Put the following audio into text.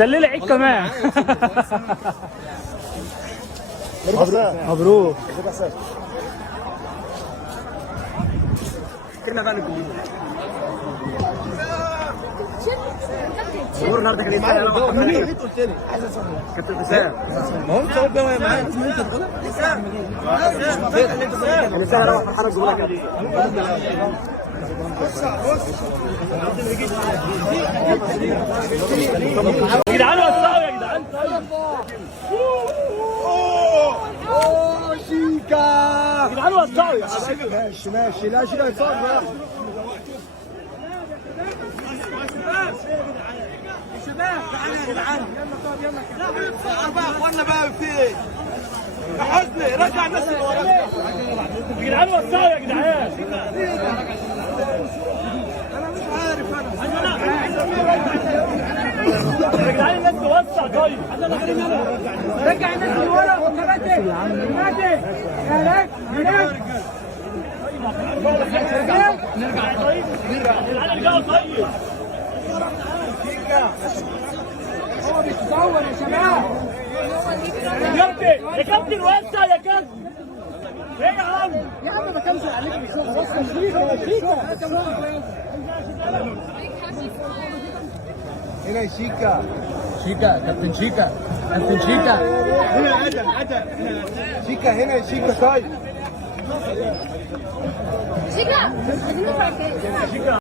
ده الليله عيد كمان. مبروك. كنا بقى نقول صور النهارده كان يسال قلت لي عايز اصور كابتن حسام ما هو صور ده معايا انت تقول حسام حسام اروح فرحان الجمهور كده يا جدعان وسعوا يا جدعان. اوه شيكا يا جدعان وسعوا يا حبايبي. ماشي ماشي لا شيكا يتصور يا شباب تعالوا يا جدعان يلا طب يلا لا بقى اخوانا بقى في ايه يا حسني رجع الناس اللي وراك يا جدعان وسعوا يا جدعان. انا مش عارف انا يا جدعان الناس توسع طيب. رجع الناس اللي ورا وكباتن كباتن يا رجل نرجع طيب. نرجع العيال رجعوا طيب. هو بيتصور يا شباب. يا كابتن وسع يا كابتن. ايه يا عم؟ يا عم ما كانش عليك وسع شيكا هنا شيكا شيكا كابتن شيكا كابتن شيكا هنا عدل شيكا هنا شيكا طيب شيكا عايزين نطلع فين؟